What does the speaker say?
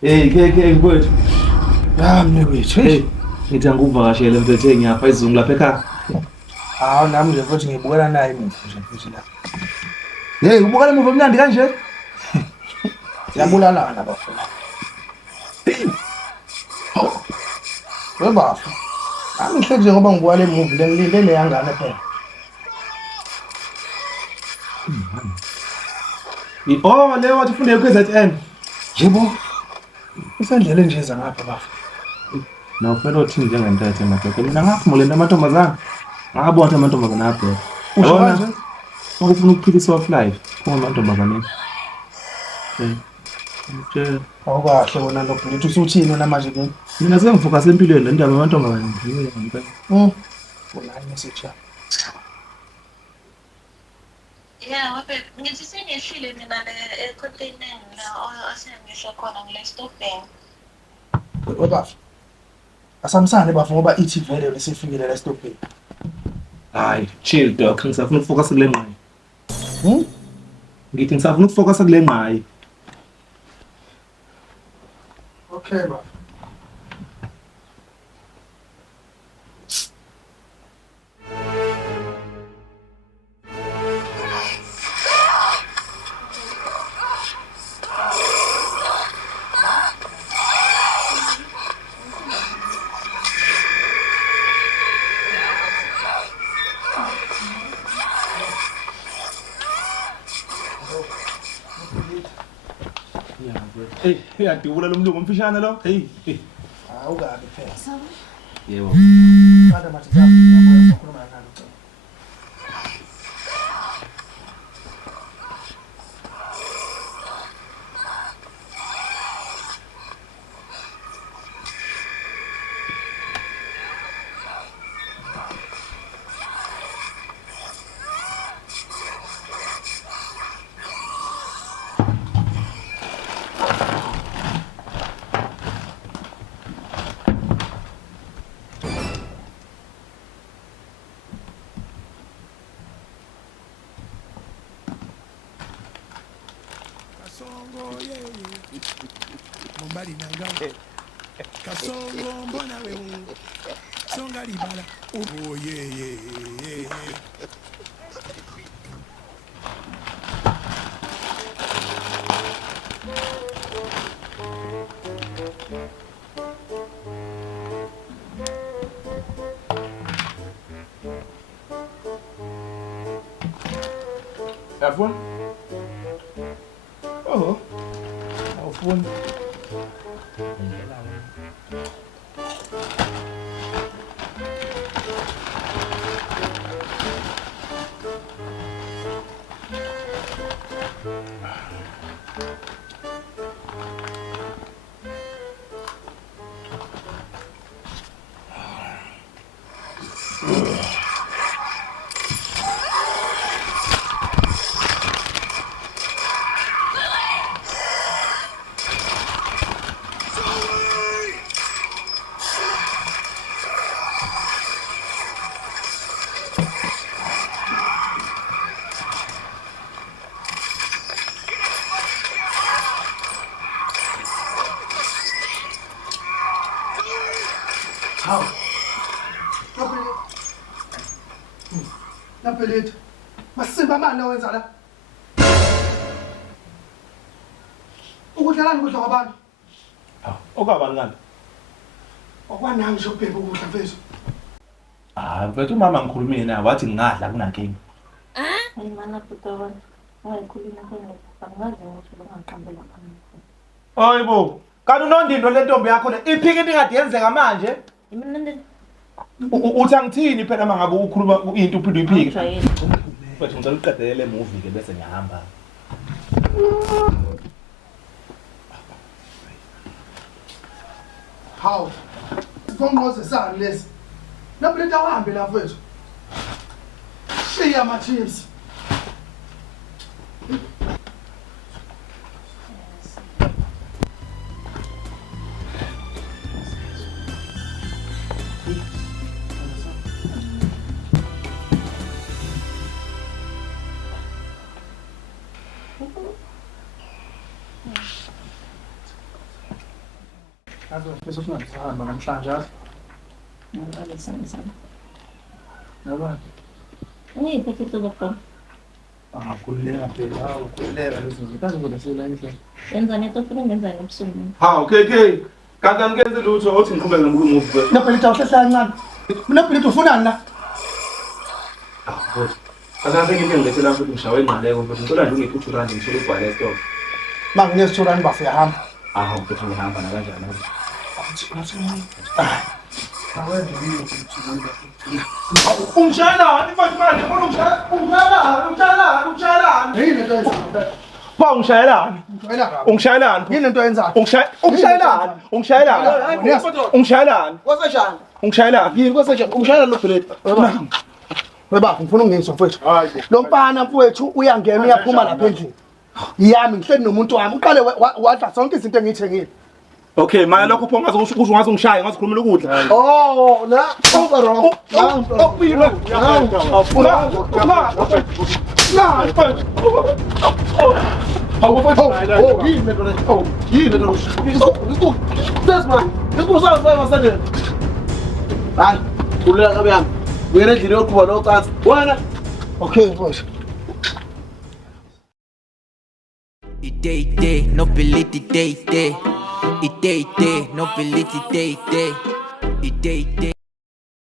Ke mfowethu. Mnewethu. Hey, ngithi angikuvakashele mfethu ngiyapha izungu lapha ekhaya. Hawu nami nje futhi ngibukela naye imuvi nje futhi la. Hey, ubukala emuva emnandi kanje? Siyabulalana bafana. Webafu. Angihle nje ngoba ngibukela le movie le ngilinde le yangane phela. Oh, le wathi ufune ku-KZN. Yebo. Isendlele nje eza ngapha bafu. Na ufela uthini njengentethe madoda? Mina ngaphumula into amantombazana. Ngabona amantombazana abheka. Usho kanje? Ukufuna ukuphilisa of life. Kuma amantombazana. Ngitshela. Awukahle wona lokho nithi usuthini wena manje ke? Mina sengifocus empilweni le ndaba yamantombazana. Unani message ya? Yeah, wabe ngithi sengehlile mina le econtainern la asengisho khona ngile stopping. Webafu. Asamsane bafu ngoba ithi vele lesifikile la stopping. Hayi, chill dog. Ngisafuna ukufocus kule ngqayi. Ngithi ngisafuna ukufocus kule ngqayi. Okay bafu. Hey, uyadubula lo mlungu omfishane lo. Hey. Awukabi phela. Yebo. Kada mathi ngiyabona sokhuluma nalo cha. Mbali nanga kasongo mbona we songa libala oh yeah Afwan? Oh. Afwan. Hawu. Napeleti. Masimba manje wenza la. Ukudlalana kudla kwabantu. Okabani kanti? Okwanami nje ubheka ukudla mfethu. Mfethu umama ngikhulumile naye wathi ngingadla kunankinga. Ayimana butona. Wayikhuluma khona angazi ukuthi bangaqambela phambili. Hayibo, kanti unondindo le ntombi yakho le iphike into ingade yenzeka manje? Mina Uthi angithini phela mangabe ukhuluma into uphinde uyiphike? ngijwayele. Mfethu ngicela uqedele le movie ke bese ngiyahamba. Hawu. Ngongqoze sani lesi. Napeleti awahambe la mfethu. Shiya ama chips. Yazi bese ufuna ngisahamba namhlanje yazi. Yabona. Ngiyiphethe izolo. Kululeka phela, kululeka lezi zinto. Kazi kodwa selayini. Yenzani etofuna ngenzani ebusuku. Ha, okay. Kanti angenze lutho othi ngiqhubeke ngokuMove. Napelita usehlancane. Mina phela ufunani la? Mfowethu. Akaze ngike ngilethela futhi ngishawe ingqaleko mfowethu. Ngicela nje ungiphuthi urandi ngisholo ubhale esitolo. Manginesithorani bafo yahamba. Mfowethu ngihamba na kanjani? Ungishayelani mfowethu manje? Ungishayelani? Yini into eyenzayo? Ba ungishayelani? Ungishayelani? Yini into eyenzayo? Ungishayelani? Ungishayelani? Kwaseshana. Ungishayelani? Yini kwaseshana? Ungishayela lo phela. Weba ngifuna ungenisa mfowethu. Lo mfana mfowethu uyangena uyaphuma lapha endlini. Yami ngihleli nomuntu wami. Uqale wadla zonke izinto engiyithengile. Okay, manje lokho pho ngaze ungishaye ngaze ukhulumela ukudla. Oh, na over wrong. Okay, boys. Day, no believe day, day. No believe day.